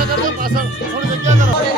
જગ્યા કરજો પાછળ થોડી જગ્યા કરો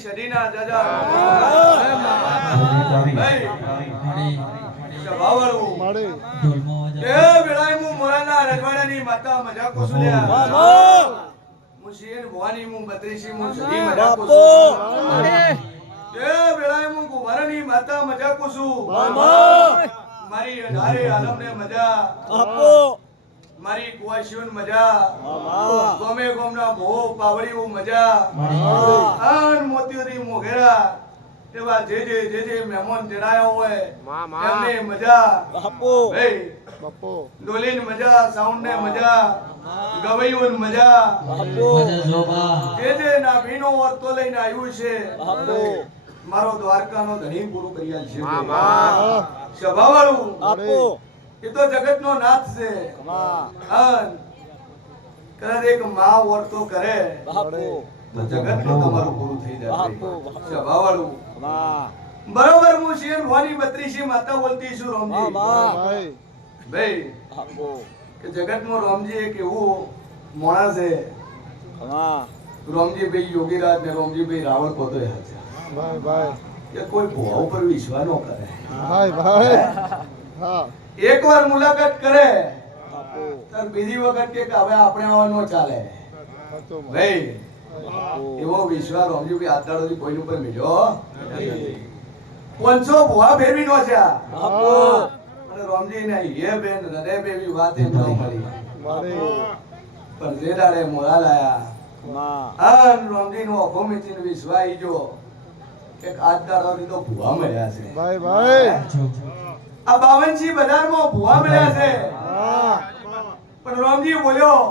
શરીના જાજા એ વેળાએ હું મોરાના રજવાડાની માતા મજા કોસુલ્યા હું શેર ભવાની હું બત્રીસી હું શરી મજા કોસુ એ વેળાએ હું કુંભારની માતા મજા કોસુ મારી અઢારે આલમને મજા આપો મારી કુવાશીઓન મજા ગોમે ગોમના ભો પાવડીઓ મજા આન મોતીઓરી મોઘેરા એવા જે મહેમાન તેડાયા હોય એમને મજા બાપો ભાઈ બાપો ડોલીન મજા સાઉન્ડ ને મજા ગવૈયોન મજા બાપો જે નાભીનો વર્તો લઈને આવ્યું છે બાપો મારો દ્વારકાનો ધણી પૂરું કરી આલ છે સભાવાળું બાપો એ તો જગતનો નાથ છે કદાચ એક માં વર્તો કરે તો જગતનું તમારું પૂરું થઈ જાય સભાવાળું બરોબર હું શેર ભવાની બત્રીસી માતા બોલતી છું રોમજી ભાઈ કે જગતમાં રોમજી એક એવું માણસ છે રોમજી ભાઈ યોગીરાજ ને રોમજી ભાઈ રાવણ પોતે ભાઈ ભાઈ કે કોઈ ભૂવા ઉપર વિશ્વાસ ન કરે ભાઈ ભાઈ હા એકવાર મુલાકાત કરે તો બીજી વખત કે હવે આપણે આવવાનો ચાલે ભાઈ એવો વિશ્વાસ રોમજી ભાઈ આજ દાડો કોઈ ઉપર મળ્યો નથી. 500 ભુવા ફેરવી નો છે અને રોમજી ને એ બેન હૃદય બેવી વાત એમ ન મળી પણ જે દાડે મોળા લાયા અને રોમજી નો ઓખો મેચીને વિશ્વાસ ઈ જો એક આજ દાડો ની તો ભુવા મળ્યા છે આ 52 બજારમાં ભુવા મળ્યા છે પણ રોમજી બોલ્યો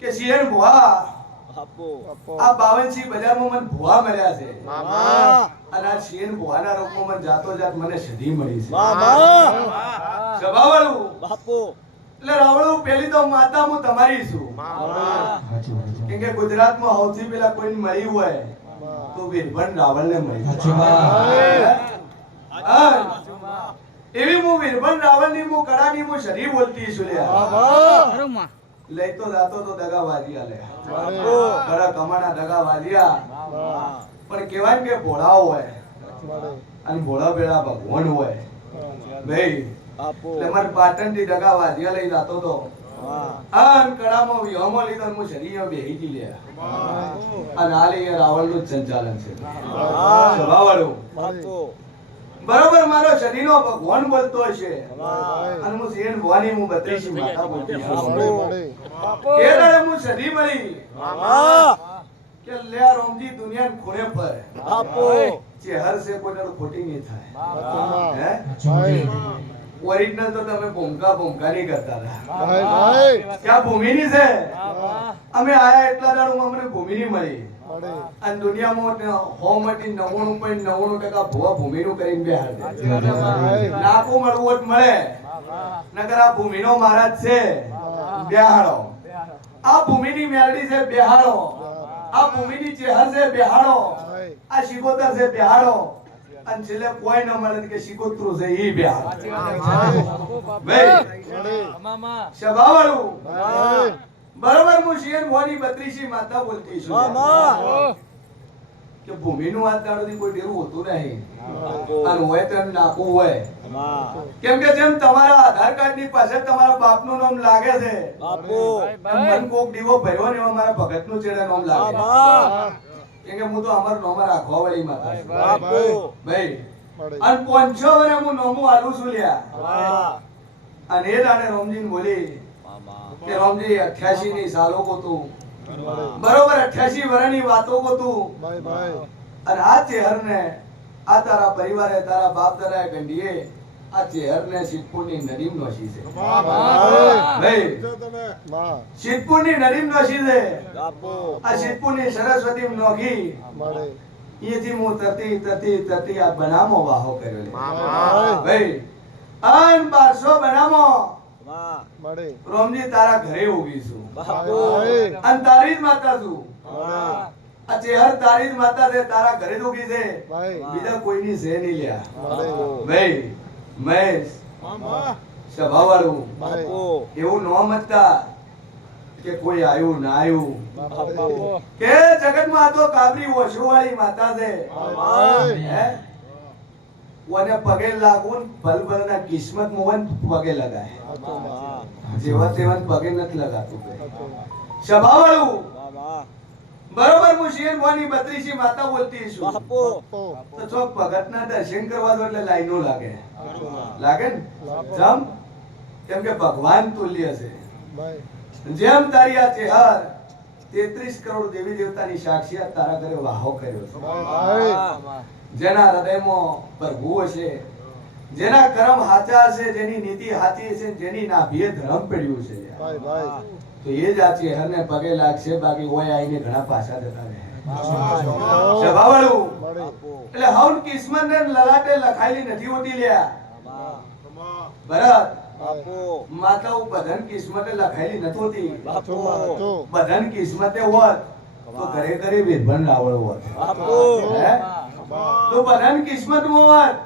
કે શિયર ભુવા આ 52 બજારમાં મને ભુવા મળ્યા છે અને આ શિયર ભુવાના રૂપમાં મને જાતો જાત મને સધી મળી છે સભાવાળું એટલે રાવળું પેલી તો માતા હું તમારી છું કેમ કે ગુજરાતમાં સૌથી પેલા કોઈ મળી હોય તો વીરભણ રાવળને મળી. એવી હું વીરભણ રાવળની હું કડાની હું શરી બોલતી છું લઈ તો જાતો તો દગા વાજિયા લે ખરા કમાના દગા વાજિયા પણ કેવાય કે ભોળા હોય અને ભોળા બેડા ભગવાન હોય ભાઈ એટલે મારે પાટણ થી દગા વાજિયા લઈ જાતો તો અને કડામાં વિહોમાં લીધો હું શરીરમાં બેહી ગઈ લે અને આ લઈ રાવણ નું સંચાલન છે સભાવાળું બરોબર મારો શરીરનો ભગવાન બોલતો છે અને હું શેન ભવાની હું 32 માતા બોલતી છું કે દાડે હું શરીર મળી કે લે રોમજી દુનિયા ખૂણે પર ચહેર સે કોઈ દાડો ખોટી નહીં થાય હે ઓરિજિનલ તો તમે ભૂમકા નહીં કરતા હતા ક્યાં ભૂમિની છે અમે આયા એટલા દાડો અમને ભૂમિની મળી અને દુનિયામાં 99.99% ભૂવા ભૂમિનું કરીને બેહાર દે નાકો મળવું જ મળે નકર આ ભૂમિનો મહારાજ છે બેહાડો આ ભૂમિની મેરડી છે બેહાડો આ ભૂમિની ચેહર છે બેહાડો આ શિકોતર છે બેહાડો અને છેલ્લે કોઈ ન મળે કે શિકોતરું છે ઈ બેહાડો ભાઈ સભાવાળું બરોબર હું શિયર ભવાની 32 માતા બોલતી છું કે ભૂમિનું હાથ દાડોથી કોઈ ડેરું હોતું નહીં અને હોય તો એમ નાખવું હોય કેમ કે જેમ તમારા આધાર કાર્ડ ની પાસે તમારા બાપનું નામ લાગે છે મન કોક દીવો ભર્યો ને અમારા ભગત નું ચેડે નામ લાગે કેમ કે હું તો અમારું નામ રાખવા વાળી માતા ભાઈ અને 500 વર્ષ હું નામું આલું છું લ્યા અને એ દાડે રોમજીને બોલી કે રોમજી 88 ની સાલો કો તું બરોબર 88 વર્ષની વાતો કો તું અને આ ચહેર ને આ તારા પરિવારે તારા બાપ દાદાએ ગંડીએ આ ચહેર ને સિદ્ધપુરની નદીમ નોશી છે ભાઈ સિદ્ધપુરની નદીમ નોશી છે આ સિદ્ધપુરની સરસ્વતી નોખી અહીંથી હું તરતી આ બનામો વાહો કર્યો લે ભાઈ અન 1200 બનામો રોમજી તારા ઘરે ઉભી છું અને તારી જ માતા છું આ ચેહર તારી જ માતા છે તારા ઘરે જ ઉભી છે બીજા કોઈની છે નહીં લ્યા ભાઈ મહેશ સભાવાળું એવું નોમ હતા કે કોઈ આવ્યું ના આવ્યું કે જગતમાં આ તો કાબરી ઓછોવાળી માતા છે હે ઓને પગે લાગુન ભલભલના કિસ્મત મોહન પગે લગાય જેવા તેવા પગે નથી લગાતું સભાવાળું બરોબર હું શિયર ભવાની 32 માતા બોલતી છું તો ચોક ભગતના દર્શન કરવા દો એટલે લાઈનો લાગે ને જમ કેમ કે ભગવાન તુલ્ય છે જેમ તારી આ ચેહર 33 કરોડ દેવી દેવતાની સાક્ષીયા તારા ઘરે વાહો કર્યો છે જેના હૃદયમાં પ્રભુ હશે જેના કર્મ હાચા હશે જેની નીતિ હાચી હશે જેની નાભીએ ધર્મ પડ્યું છે તો એ જ આ ચેહરને પગે લાગશે બાકી હોય આઈને ઘણા પાછા જતા રહે સભાવાળું એટલે હવન કિસ્મત ને લલાટે લખાયેલી નથી હોતી લ્યા ભરત માતાઓ બધાન કિસ્મતે લખાયેલી નથી હોતી બધાન કિસ્મતે હોત તો ઘરે ઘરે વીરભણ રાવળ હોત તો બધાન કિસ્મતમાં હોત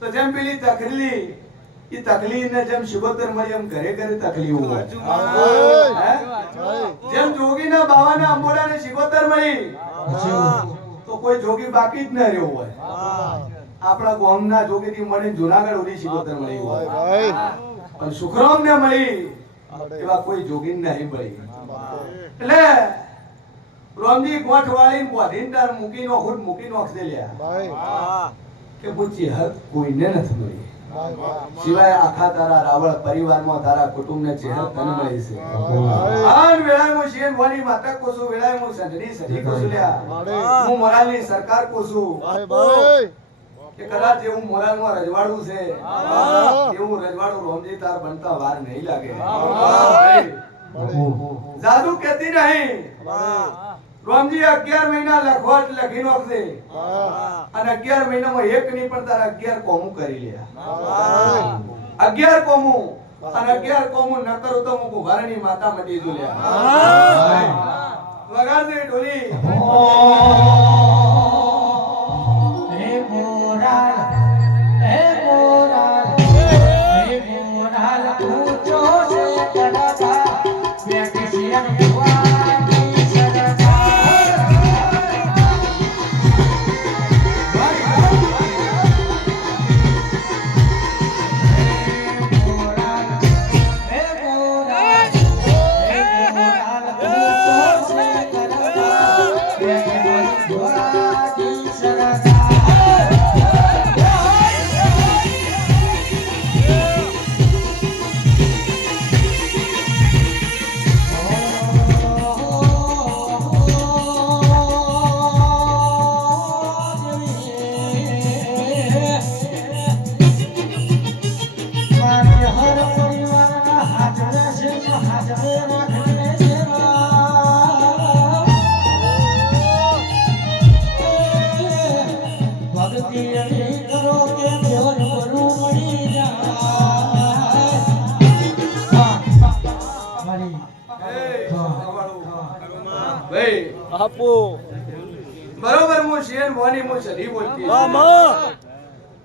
તો જેમ પેલી તકલી ઈ તકલી ને જેમ શિકોતર મળી એમ ઘરે ઘરે તકલી હોય જેમ જોગીના બાવાના અંબોડા ને શિકોતર મળી તો કોઈ જોગી બાકી જ ન રહ્યો હોય આપણા ગામના જોગી થી મળી જુનાગઢ સુધી શિકોતર મળી હોય પણ સુખરામ ને મળી એવા કોઈ જોગી નહીં મળી એટલે રોમજી ગોઠ વાળીને બોધીને તાર મૂકી નોખશે લ્યા ભાઈ કે પૂછી હદ કોઈને નથી મળી સિવાય આખા તારા રાવળ પરિવારમાં તારા કુટુંબને ચહેર તને મળી છે આન વેળામાં શેન વાની માતા કોસુ વેળામાં સંજની સધી કોસુ લ્યા હું મોરાલની સરકાર કોસુ ભાઈ કે કદાચ એવું મોરાલમાં રજવાડું છે એવું રજવાડું રોમજી તાર બનતા વાર નહીં લાગે જાદુ કહેતી નહીં રોમજી 11 મહિના લખવાટ લખી નોખશે અને 11 મહિનામાં એક નહીં પણ તારા 11 કોમું કરી લે 11 કોમું અને 11 કોમું ન કરું તો હું કુંભારની માતા મટી જુ લે વગાડ દે ઢોલી હે મોરાલ હે મોરાલ હે મોરાલ ઊંચો છે કડકા વેકેશન ભવાની સરકાર બરોબર હું શેન વાની હું સધી બોલતી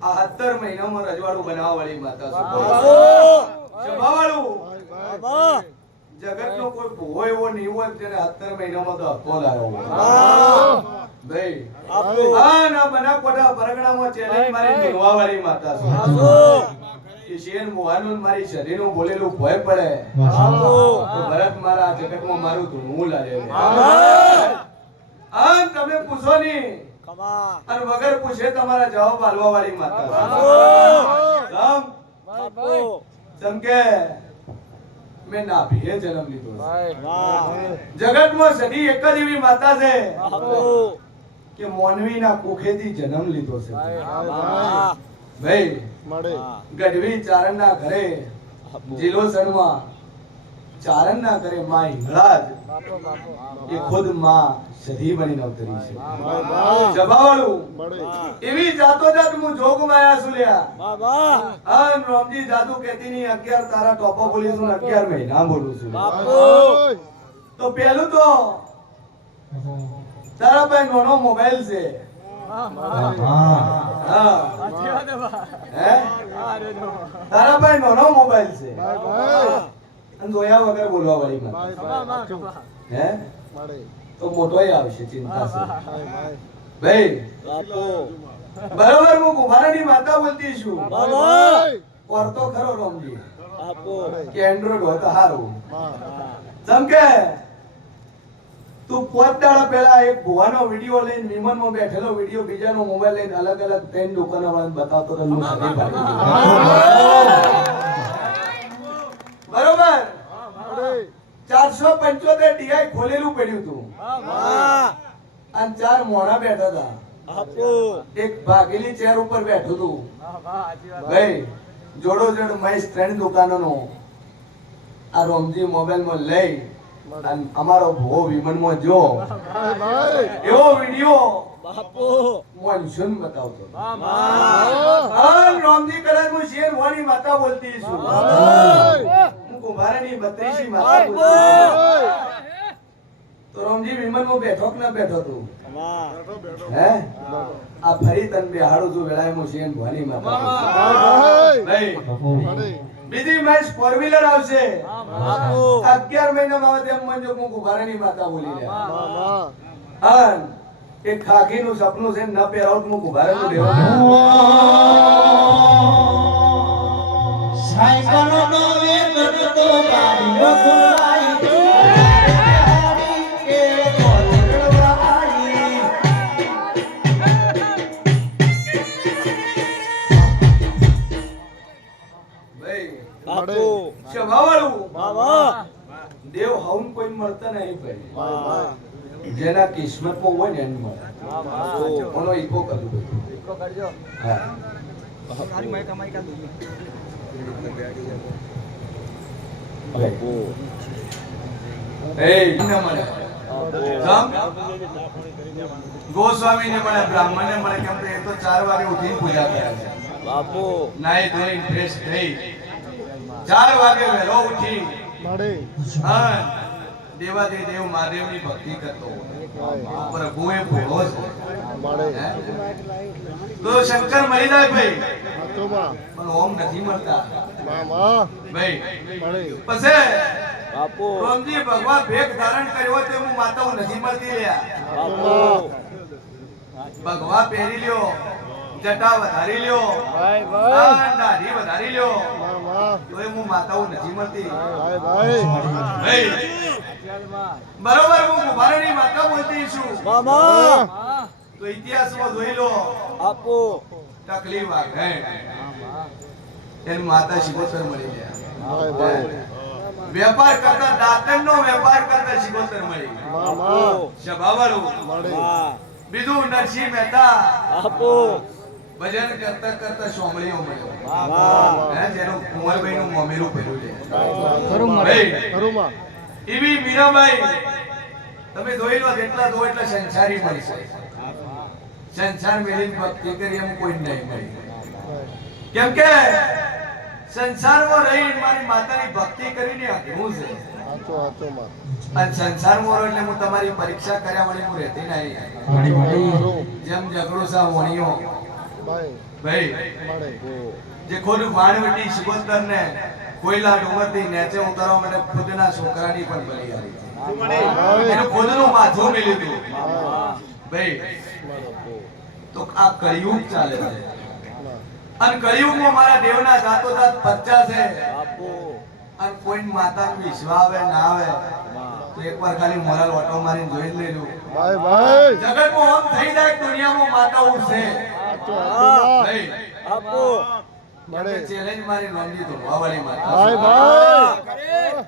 આ 17 મહિનામાં રજવાડું બનાવવા વાળી માતા છું વાળું જગતનો કોઈ ભૂવો એવો નહીં હોય જેને 17 મહિનામાં તો હપ્તો લાવ્યો ભાઈ આ ના બનાકોટા પરગણામાં ચેલેન્જ મારી નિવા વાળી માતા છું કે શેન મોહાનું મારી સધીનું બોલેલું ભય પડે તો ભરત મારા જગતમાં મારું ધૂણવું લાગે આ તમે પૂછો ની અને વગર પૂછે તમારા જવાબ આલવા વાળી માતા જેમ કે મેં નાભીએ જન્મ લીધો જગતમાં સદી એક જ એવી માતા છે કે મોનવીના કુખેથી જન્મ લીધો છે ભાઈ ગઢવી ચારણના ઘરે જીલોસણમાં ચારણના ઘરે માં હિંગળાજ એ ખુદ માં સધી બની અવતરી છે જબાવાળું એવી જાતો જાત હું જોગમાં આયા છું લ્યા અન રોમજી જાદુ કહેતી ની 11 તારા ટોપો બોલી છું 11 મહિના બોલું છું તો પહેલું તો તારા પાસે નાનો મોબાઈલ છે તારા પાસે નાનો મોબાઈલ છે અને જોયા વગર બોલવા વાળી હે તો મોટો આવશે ચિંતા છે ભાઈ બરોબર હું કુંભારની માતા બોલતી છું કરતો ખરો રોમજી કે એન્ડ્રોઈડ હોય તો સારું જેમ કે તું 5 દાડા પહેલા એક ભુવાનો વિડિયો લઈને વિમાનમાં બેઠેલો વિડિયો બીજાનો મોબાઈલ લઈને અલગ અલગ ટ્રેન દુકાનો વાળાને બતાવતો તો હું સદી ભાગી બરોબર 475 ડીઆઈ ખોલેલું પડ્યું તું અને 4 મોણા બેઠા હતા એક ભાગેલી ચેર ઉપર બેઠું તું ભાઈ જોડો જોડ મહેશ ટ્રેન દુકાનોનો આ રોમજી મોબાઈલ માં લઈ અને અમારો ભો વિમાનમાં જો એવો વિડિયો મોનસૂન બતાવતો હાલ રોમજી કદાચ હું શેર વાની માતા બોલતી છું હું કુંભારની 32 માતા બોલતી તો રોમજી વિમાનમાં બેઠો કે ના બેઠો તું હે આ ફરી તન બેહાડું છું વેળાએ હું શેર વાની માતા ભાઈ બીજી મેચ 4 વ્હીલર આવશે 11 મહિનામાં આવે તેમ મંજો હું કુંભારની માતા બોલી લે હા એક ખાખીનું સપનું છે ન પહેરાવું હું કુંભારનું દેવાનું સાયકલ નો વેગ તો ગાડીઓ ખુલાઈ કે બાપુ સ્વભાવવાળું બાબા દેવ હવન કોઈ મળતા નહીં ભાઈ બાબા જેના કિસ્મતમાં હોય ને એને મળે કોનો ઈકો કરું હા એ ને મળે ગોસ્વામી ને મળે બ્રાહ્મણ ને મળે કેમ કે એ તો 4 વાગે ઉઠીને પૂજા કરે છે બાપુ નાઈ ધોઈ ફ્રેશ થઈ 4 વાગે વહેલો ઉઠી હા દેવાથી દેવ મહાદેવની ભક્તિ કરતો હોય પ્રભુ એ ભોળો છે તો શંકર મળી જાય ભાઈ પણ ઓમ નથી મળતા ભાઈ પછી બાપુ રોમજી ભગવાન ભેગ ધારણ કર્યો તે હું માતાઓ નથી મળતી લ્યા બાપુ ભગવા પહેરી લ્યો જટા વધારી લ્યો ભાઈ દાઢી વધારી લ્યો તો એ હું માતાઓ નથી મળતી ભાઈ બરોબર હું કુંભારની માતા બોલતી છું બાબા તો ઇતિહાસમાં જોઈ લો બાપુ તકલીફ આવે એની માતા શિકોતર મળી ગયા વેપાર કરતા દાતનનો વેપાર કરતા શિકોતર મળી બાપુ સ્વભાવવાળું બીજું નરસિંહ મહેતા બાપુ ભજન કરતા કરતા સોમળીઓ મળ્યો બાબા હે જેનું કુંવરભાઈ નું મોમેરું પહેર્યું છે એવી મીરાબાઈ તમે જોઈ લો જેટલા દો એટલા સંસારી મળશે સંસાર મેળીને ભક્તિ કરી એમ કોઈ નહીં મળી કેમ કે સંસારમાં રહીને મારી માતાની ભક્તિ કરીને હું છે અને સંસારમાં રહો એટલે હું તમારી પરીક્ષા કર્યા વળી હું રહેતી નહીં જેમ ઝઘડો સા વણીઓ ભાઈ જે ખોટું વાણવટી સિકોતર ને કોયલા ડુંગરથી નેચે ઉતારવા માટે ખુદના છોકરાની પણ બલી આવી એનું ખુદનું માથું મેલ્યું હતું ભાઈ તો આ કળિયુગ ચાલે છે અને કળિયુગમાં મારા દેવના જાતો જાત 50 છે બાપુ અને કોઈ માતાનો વિશ્વાસ આવે ના આવે તો એકવાર ખાલી મોરલ ઓટો મારીને જોઈ જ લેજો જગતમાં આમ થઈ જાય દુનિયામાં માતા ઉઠશે ભાઈ બાપુ ચેલેન્જ મારી નોંધી તો વાવાળી માતા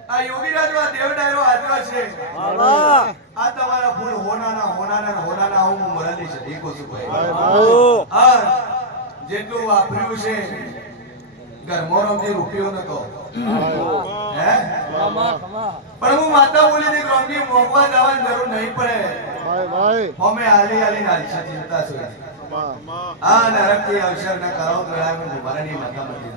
આ યોગીરાજ આ દેવ ડાયરો આદવા છે બાબા આ તમારા ફૂલ હોનાના હું મોરલની સદી કો છું ભાઈ બાપુ આ જેટલું વાપર્યું છે ગરમોરમથી રૂપિયો નતો હે પણ હું માતા બોલી હતી રોમજી મોગવા જવાની જરૂર નહીં પડે અમે હાલી નારી ચિંતા છે આ નરકથી અવસર ન કરો ગળામાં ગુબારાની માતા મટી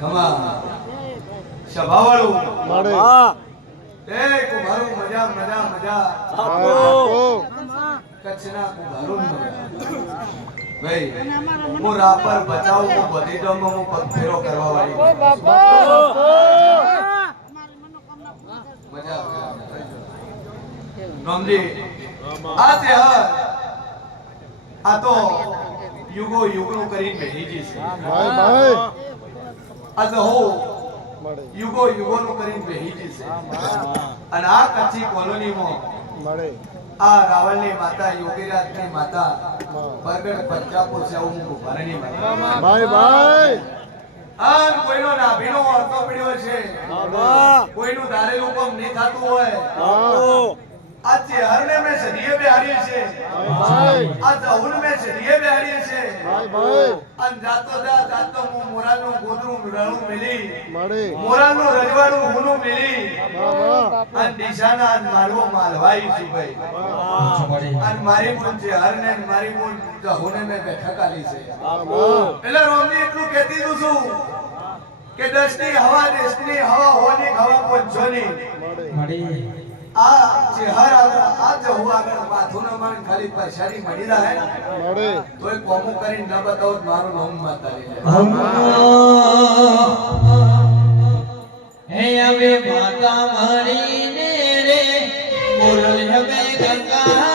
ખમા સ્વભાવવાળું બાબા એ કુંભારું મજા બાપુ કચ્છના કુંભારું મજા ભાઈ હું રાપર બચાવું હું બધી ડોમમાં હું પગ ફેરો કરવા વાળી મજા આવે નોમજી આ તહેવાર આ તો યુગનું કરીને બેહી જશે આ તો યુગોનું કરીને બેહી જશે અને આ કચ્છી કોલોનીમાં આ રાવણની માતા યોગીરાજની માતા બરગડ પંજાબો છે હું ભરણી માતા આ કોઈનો નાભીનો અર્થો પડ્યો છે કોઈનું ધારેલું કામ નહીં થતું હોય આ ચેહરને મેં સદીએ બેહારી છે આ જહુન મેં સદીએ બેહારી છે અન જાતો હું મોરાનું ગોદરું રણું મિલી મોરાનું રજવાડું હુનું મિલી અન દિશાના મારવો માલવાઈ છું ભાઈ અન મારી બોન ચેહરને મારી બોન જહુને મેં બેઠક આલી છે એટલે રોમજી એટલું કહેતી છું કે દેશની હવા હોની હવા પંચોની આ ચેહર આ જહુ આગળ માથું ન માન ખાલી પૈસાની મળી રહે તોય કોમું કરીને ન બતાવું મારું નામ માતારી હે હવે માતા મરીને રે મોરલ હવે ગંગા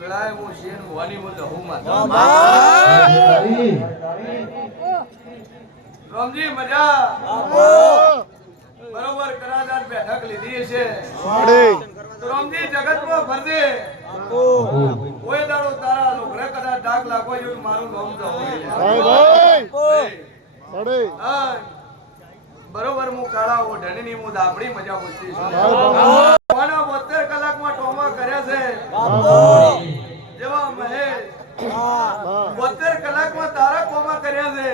વેળાએ હું શેર ભવાની હું લહુ માતા રામજી મજા બરોબર કરાદાર બેઠક લીધી છે તો રામજી જગતમાં ફરદે કોઈ દાડો તારા લોકરે કદાચ ડાક લાગો એવું મારું નામ બરોબર હું કાળા ઓઢણીની હું દાબડી મજા પૂછતી છું 72 કલાકમાં ટોમા કર્યા છે જેવા મહેશ 72 કલાકમાં તારા કોમા કર્યા છે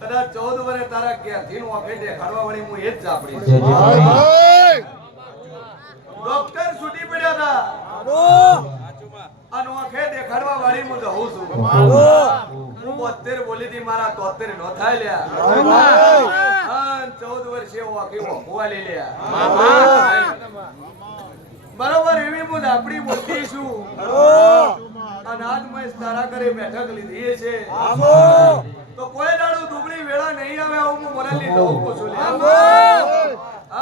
કદાચ 14 વર્ષે તારા ક્યાંથી નું આંખે દેખાડવા વાળી હું એ જ ચાપડી છું ડોક્ટર છૂટી પડ્યા હતા અને આંખે દેખાડવા વાળી હું જઉં છું હું 72 બોલી હતી મારા 73 નો થાય લ્યા 14 વર્ષે આંખે વખવા લઈ લ્યા બરોબર એવી હું આપણી બોલતી છું અને આજ મેં તારા ઘરે બેઠક લીધી છે તો કોઈ દાડો દુબળી વેળા નહીં આવે આવું હું મોરલી દઉં છું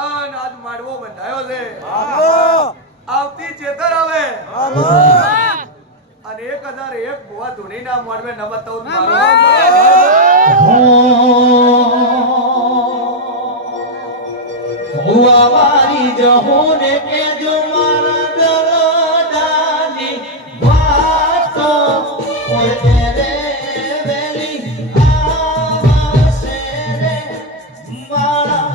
આજ માડવો બંધાયો છે આવતી ચેતર આવે અને 1001 ભુવા ધૂણી ના મોડવે ન બતાવું મારો ભુવા વારી જહોને કેજો મારા દરદાની વાતો ઓય તેરે વેલી આવશે રે મારા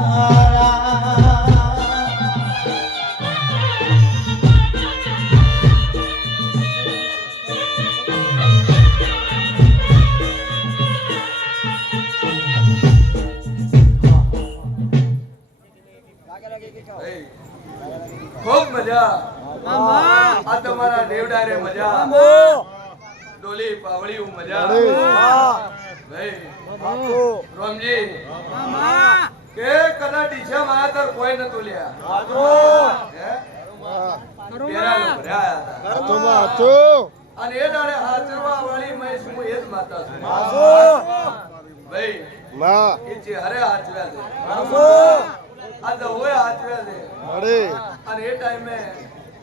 ખૂબ મજા આ તમારા દેવડા રે મજા ડોલી પાવળી મજા ભાઈ રામજી કે કદા ડીછા માયા તર કોઈ ન તુલ્યા અને એ દાડે હાચરવા વાળી મહેશ હું એ જ માતા છું ભાઈ એ ચહેરે હાચવ્યા છે આ તો હોય હાચવ્યા છે અને એ ટાઈમે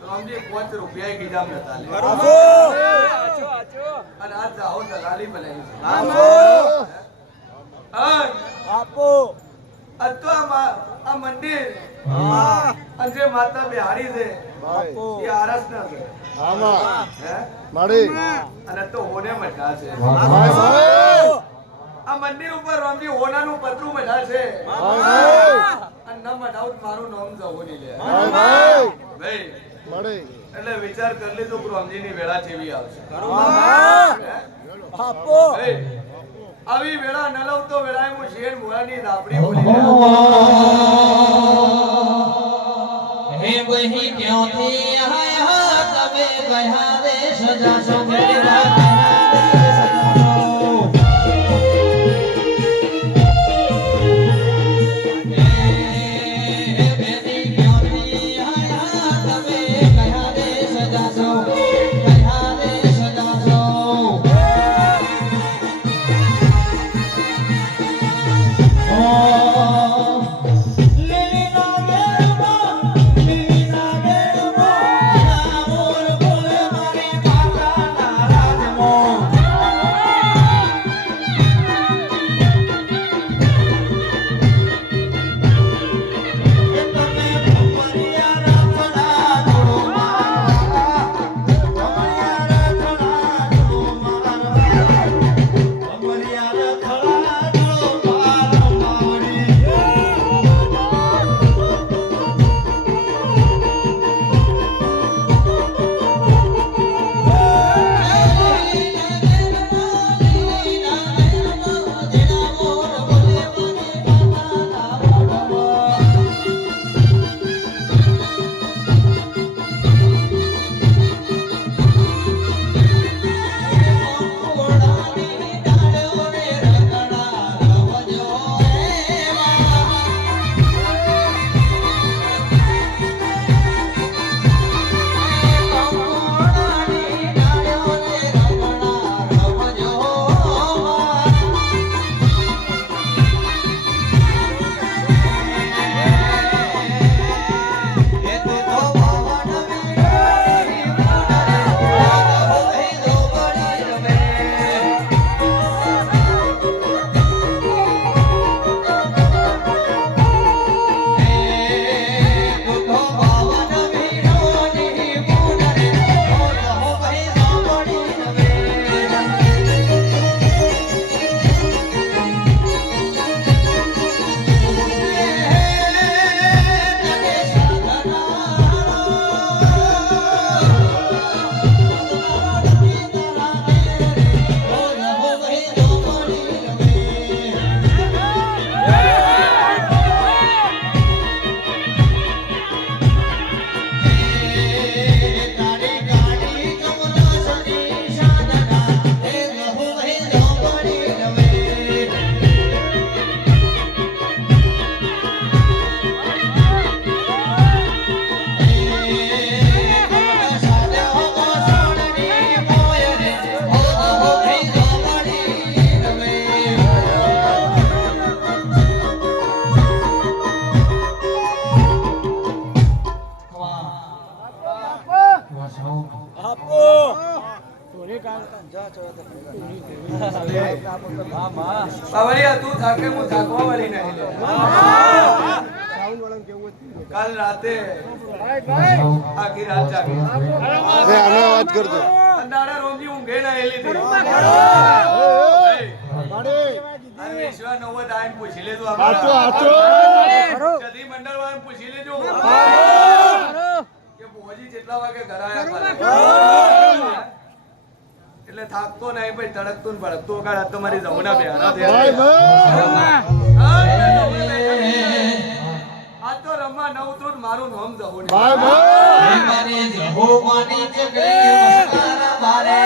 રામજી 5 રૂપિયા ગીજામ નતા લે અને આ જાઓ દલાલી બનાવી આપો અથવા આ મંદિર અને જે માતા બિહારી છે એ આરસ ના છે અને તો હોને મઠા છે આ મંદિર ઉપર રામજી હોનાનું પતરું મઠા છે અને ન મઠાઉ મારું નામ જવું નહીં લે ભાઈ એટલે વિચાર કરી લીધો કે રામજી ની વેળા જેવી આવશે આવી વેળા ન લઉં તો વેળાએ હું શેર મોરાની દાપડી બોલી હે વહી ક્યોથી આયા તમે ગયા રે સજા સંગીવા બાવળિયા તું થાકે હું થાકવા વાળી નહીં લે. કાલ રાતે આખી રાત જાગી વાત કરતો દાડા રોજી ઊંઘે ના એલી થઈ. અને વિશ્વા નવદ આઈને પૂછી લેજો જદી મંડળ વાળાને પૂછી લેજો કે ભોજી કેટલા વાગે ઘર આયા. એટલે થાકતો નહીં ભાઈ, તડકતો ને ભડકતો કાળ તમારી જમુના બેહારા થયા. આ તો રમવા નવ તો મારું નામ જવું મારી જહોવાની જગઈ મસ્કારા મારે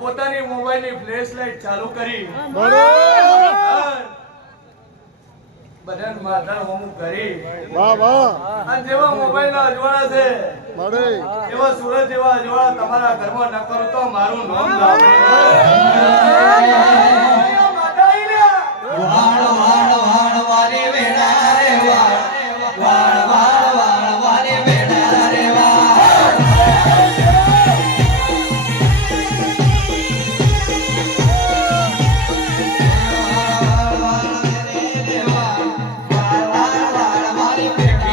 પોતાની મોબાઈલ ની ફ્લેશ લાઈટ ચાલુ કરી બધાને માથા હોમું કરી અને જેવા મોબાઈલ ના અજવાળા છે એવા સુરત જેવા અજવાળા તમારા ઘરમાં ન કરું તો મારું નામ Hey!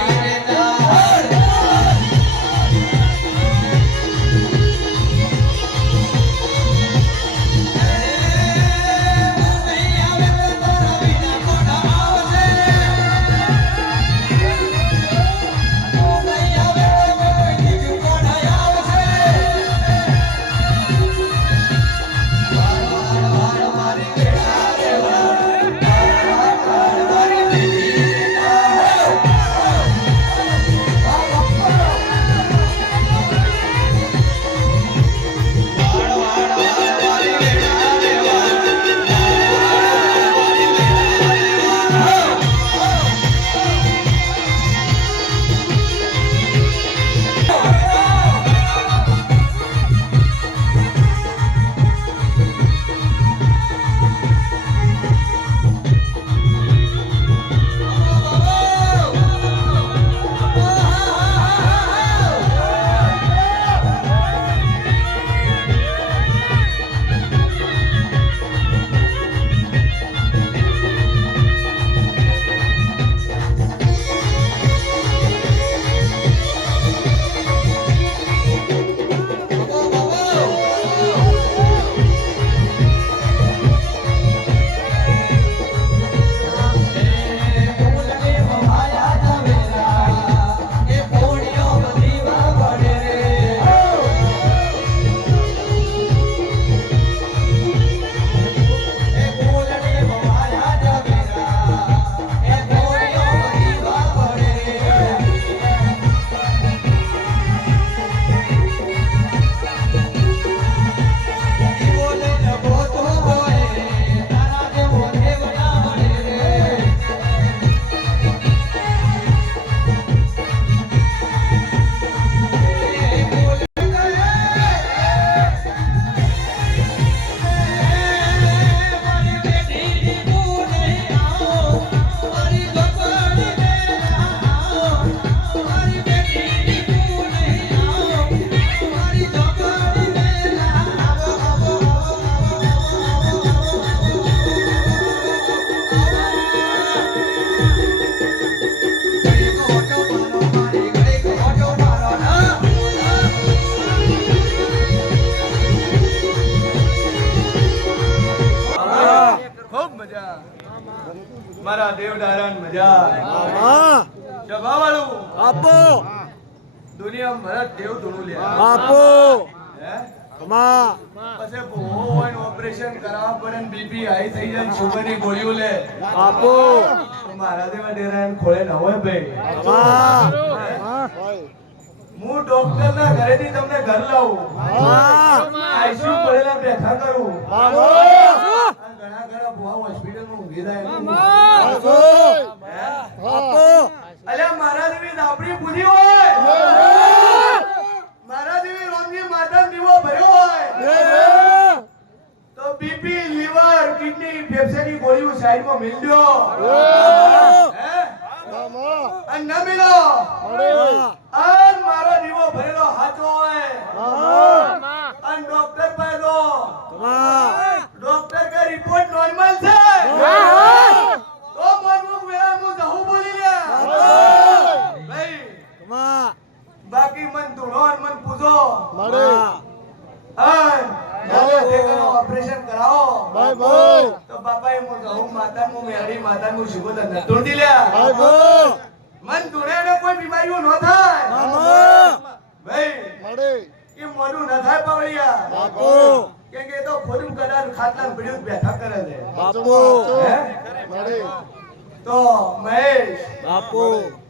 દેવડારાન મજા હા સભાવાળું બાપુ દુનિયા ભરત દેવ ધૂણું લે બાપુ હે કમા પછી બહુ હોય ને ઓપરેશન કરાવવા પડે ને બીપી હાઈ થઈ જાય ને સુગરની ગોળીઓ લે બાપુ તો મારા જેવા ડેરાને ખોળે ન હોય ભાઈ કમા હું ડોક્ટર ના ઘરેથી તમને ઘર લાવું કમા આઈસીયુ પડેલા બેઠા કરું બાપુ અને ઘણા ઘણા ભુવા હોસ્પિટલમાં ઊંઘી જાય બાપુ હે? બાપુ અલ્યા મારા જેવી દાપડી પૂરી હોય મારા જેવી રોમની માતા દીવો ભર્યો હોય તો બીપી લીવર કિડની ફેફસાની ગોળીઓ સાઈડમાં મિલ દો હે અને ન મિલો અને મારો દીવો ભરેલો હાચો હોય અને ડોક્ટર પાસે દો ડોક્ટર કે રિપોર્ટ નોર્મલ છે તો મનમુખ વેળા હું જહું બોલી લ્યા ભાઈ બાકી મન ધૂણો અને મન પૂજો ઓપરેશન કરાવો તો બાપા હું જહું માતા હું મેળી માતા હું શિવો તને ધૂણતી લ્યા મન ધૂણે ને કોઈ બીમારીઓ ન થાય ભાઈ એ મોઢું ન થાય પાવળિયા કેમ કે એ તો ખોટું કદાચ ખાટલા પીડ્યું બેઠા કરે છે હે? તો મહેશ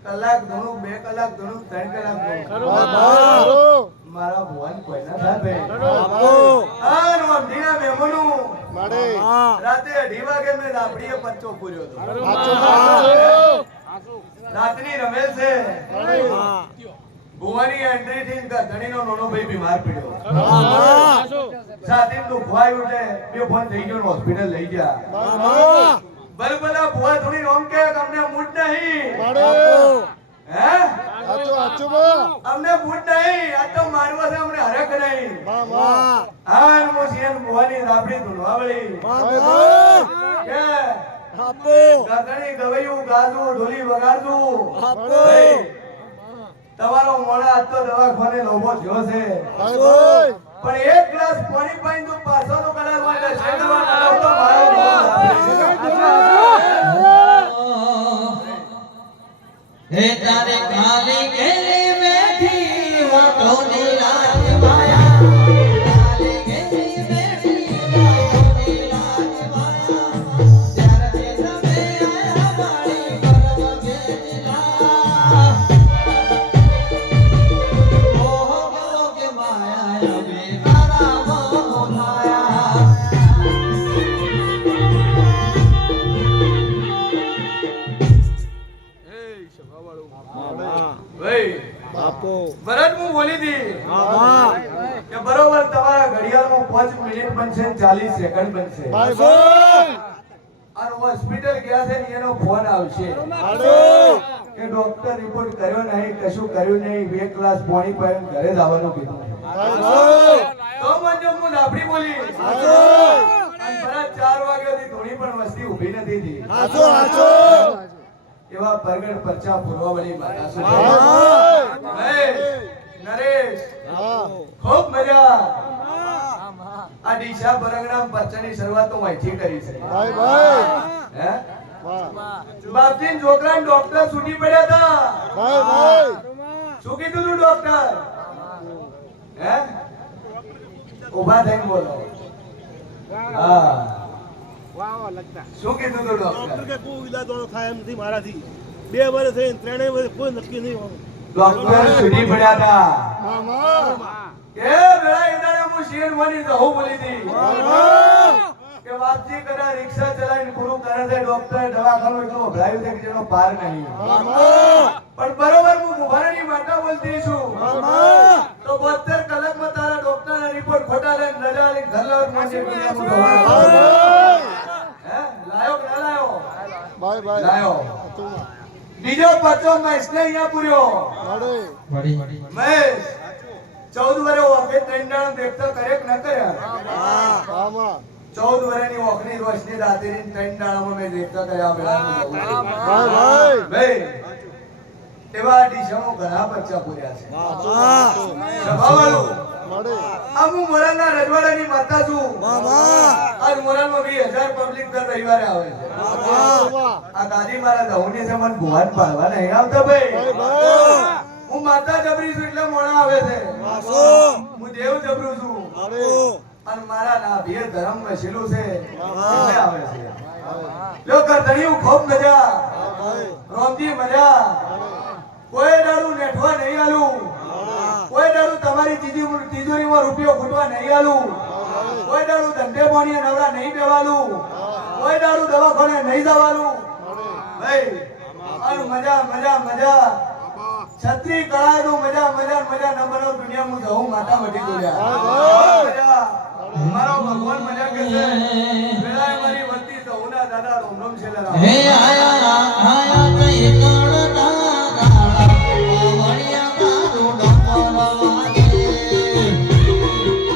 કલાક ધણું 2 કલાક ધણું 3 કલાક ધણું મારા ભુવન કોઈ ના થાય ભાઈ આ રોમડીના મહેમાનો રાતે 2:30 વાગે મેં રાબડીએ પચ્ચો પૂર્યો હતો રાતની રમેલ છે ભુવાની એન્ટ્રી થી ધણીનો નાનો ભાઈ બીમાર પડ્યો સાથી દુખવાય ઉઠે બે ફોન થઈ ગયો હોસ્પિટલ લઈ ગયા બલબલા ભુવા થોડી રોમ કે અમને મૂડ નહીં હે અમને મૂડ નહીં આ તો મારવા છે અમને હરખ નહીં હાન મોસીન ભુવાની રાબડી ધૂણવા વળી કે ગગણી ગવૈયું ગાજુ ઢોલી વગાડજું ભાઈ તમારો મોડા આજ તો દવાખાને લોભો થયો છે પણ એક ગ્લાસ પાણી પાઈને તો પાછળનો કલર માટે શેરવા ના તો મારો હે તારે ખાલી ઘેરે બેઠી વાટોની લાજ માયા ખાલી ઘેરે બેઠી વાટોની લાજ માયા ત્યારે તમે આયા મારી પરમ બેલા મોહ કે માયા બે મારા મોહ માયા ભરત હું બોલી દી કે બરોબર તમારા ઘડિયાળમાં 5 મિનિટ બનશે 40 સેકન્ડ બનશે અને હોસ્પિટલ ગયા છે ને એનો ફોન આવશે કે ડોક્ટર રિપોર્ટ કર્યો નહીં કશું કર્યું નહીં 2 ગ્લાસ પાણી પીને ઘરે જ આવવાનું કીધું તો મને હું લાપડી બોલી અને ભરત 4 વાગ્યાથી થોડી પણ વસ્તી ઊભી નથી થઈ એવા પરગટ પરચા પૂરવા વાળી માતા નરેશ ખૂબ મજા આ ડીશા બરંગના પરચાની શરૂઆત તો અહીંથી કરી છે હે બાપજી છોકરાને ડોક્ટર છૂટી પડ્યા હતા શું કીધું તું ડોક્ટર હે ઉભા થઈને બોલો હા શું કીધું તું ડોક્ટર કે કોઈ ઈલાજ વાળો થાય એમ નથી મારાથી 2 વર્ષ થઈ 3 વર્ષ કોઈ નક્કી નહીં ડોક્ટર છૂટી પડ્યા હતા કે વેળા એદાને હું શેર બની તો હું બોલી દી કે વાપજી કદા રિક્ષા ચલાવીને પૂરું કરે છે ડોક્ટર દવાખાનું એટલું અભરાયું છે કે જેનો પાર નહીં પણ બરોબર હું મુભારાની માતા બોલતી છું તો 72 કલાકમાં તારા ડોક્ટરના રિપોર્ટ ખોટા લઈને રજા લઈને ઘર લાવવાનું માંગે હે લાયો કે ના લાયો લાયો બીજો પચો મહેશ ને અહીંયા પૂર્યો મહેશ 14 વર્ષ ઓકે ત્રણ વ્યક્ત કરે કે ન કર્યા 14 વર્ષની ઓખની રોશની રાત્રિની ત્રણ દાડામાં મેં વ્યક્ત કર્યા ભાઈ એવા ડીશમો ઘણા બચ્ચા પૂર્યા છે સભાવાળું આ હું મોરાલના રજવાડાની માતા છું. આજ મોરાલમાં 20,000 પબ્લિક દર રવિવારે આવે છે. આ દાદી મારા દહુની છે, મને ભુવાન પાડવા નહીં આવતા ભાઈ. હું માતા જબરી છું એટલે મોણા આવે છે. હું દેવ જબરું છું અને મારા નાભીએ ધર્મ વસેલું છે એટલે આવે છે. લો કરધણીયું ખૂબ મજા, રોમજી મજા. કોઈ દાડું નેઠવા નહીં આલું, કોઈ દાડું તમારી તિજોરીમાં રૂપિયો ખૂટવા નહીં આલું, કોઈ દાડું ધંધે પાણીએ નવરા નહીં બેવાલું, કોઈ દાડું દવાખાને નહીં જવાલું. ભાઈ આનું મજા મજા મજા. છત્રી કળાનું મજા મજા મજા ન બનાવ દુનિયા હું જવું માતા વટી દોડ્યા. મારો ભગવાન મજા કે છે